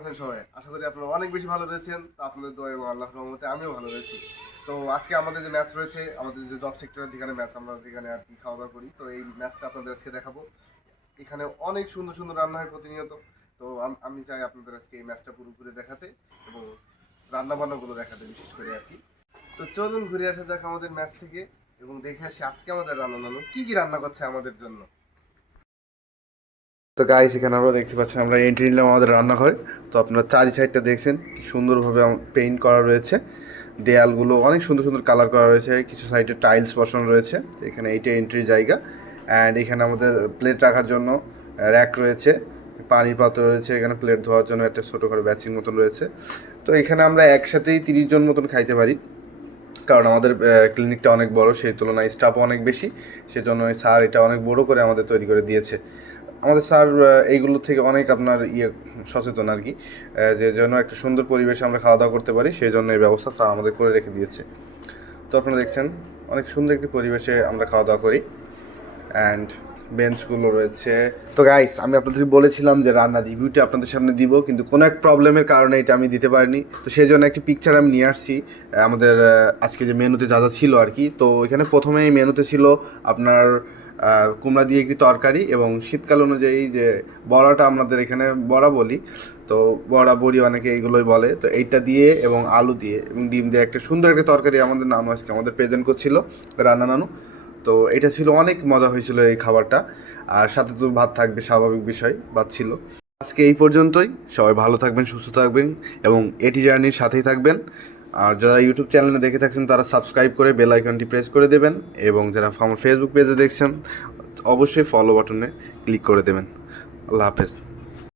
আছেন সবাই? আশা করি আপনারা অনেক বেশি ভালো রয়েছেন। তো আপনাদের দোয়া এবং আল্লাহর রহমতে আমিও ভালো রয়েছি। তো আজকে আমাদের যে ম্যাচ রয়েছে, আমাদের যে জব সেক্টরের যেখানে ম্যাচ আমরা যেখানে আর কি খাওয়া দাওয়া করি, তো এই ম্যাচটা আপনাদের আজকে দেখাবো। এখানে অনেক সুন্দর সুন্দর রান্না হয় প্রতিনিয়ত। তো আমি চাই আপনাদের আজকে এই ম্যাচটা পুরো ঘুরে দেখাতে এবং রান্না বান্নাগুলো দেখাতে বিশেষ করে আর কি। তো চলুন ঘুরে আসা যাক আমাদের ম্যাচ থেকে এবং দেখে আসি আজকে আমাদের রান্না বান্না কি কি রান্না করছে আমাদের জন্য। তো গাইস এখানে আমরা দেখতে পাচ্ছেন আমরা এন্ট্রি নিলাম আমাদের রান্নাঘরে। তো আপনারা চারি সাইডটা দেখছেন কি সুন্দরভাবে পেইন্ট করা রয়েছে, দেয়ালগুলো অনেক সুন্দর সুন্দর কালার করা রয়েছে, কিছু সাইডে টাইলস বসানো রয়েছে। তো এখানে এইটা এন্ট্রি জায়গা। অ্যান্ড এখানে আমাদের প্লেট রাখার জন্য র্যাক রয়েছে, পানির পাত্র রয়েছে, এখানে প্লেট ধোয়ার জন্য একটা ছোটো করে ব্যাচিং মতন রয়েছে। তো এখানে আমরা একসাথেই 30 জন মতন খাইতে পারি, কারণ আমাদের ক্লিনিকটা অনেক বড়, সেই তুলনায় স্টাফও অনেক বেশি। সেজন্য স্যার এটা অনেক বড় করে আমাদের তৈরি করে দিয়েছে। আমাদের স্যার এইগুলো থেকে অনেক আপনার সচেতন আর কি, যে যেন একটা সুন্দর পরিবেশে আমরা খাওয়া দাওয়া করতে পারি, সেই জন্য এই ব্যবস্থা স্যার আমাদের করে রেখে দিয়েছে। তো আপনারা দেখছেন অনেক সুন্দর একটি পরিবেশে আমরা খাওয়া দাওয়া করি। অ্যান্ড বেঞ্চগুলো রয়েছে। তো গাইস আমি আপনাদের বলেছিলাম যে রান্নার রিভিউটা আপনাদের সামনে দিব, কিন্তু কোনো এক প্রবলেমের কারণে এটা আমি দিতে পারিনি। তো সেই জন্য একটি পিকচার আমি নিয়ে আসছি আমাদের আজকে যে মেনুতে যা যা ছিল আর কি। তো এখানে প্রথমেই মেনুতে ছিল আপনার কুমড়া দিয়ে একটি তরকারি এবং শীতকাল অনুযায়ী যে বড়াটা আমাদের এখানে বড়া বলি, তো বড়া বড়ি অনেকে এইগুলোই বলে, তো এইটা দিয়ে এবং আলু দিয়ে এবং ডিম দিয়ে একটা সুন্দর একটা তরকারি আমাদের নানু আজকে আমাদের প্রেজেন্ট করছিল, রান্না নানু। তো এটা ছিল অনেক মজা হয়েছিল এই খাবারটা। আর সাথে তো ভাত থাকবে, স্বাভাবিক বিষয়, ভাত ছিল। আজকে এই পর্যন্তই। সবাই ভালো থাকবেন, সুস্থ থাকবেন এবং এটি জার্নির সাথেই থাকবেন। আর যারা ইউটিউব চ্যানেলে দেখে থাকছেন তারা সাবস্ক্রাইব করে বেল আইকনটি প্রেস করে দেবেন এবং যারা আমার ফেসবুক পেজে দেখছেন অবশ্যই ফলো বাটনে ক্লিক করে দেবেন। আল্লাহ হাফেজ।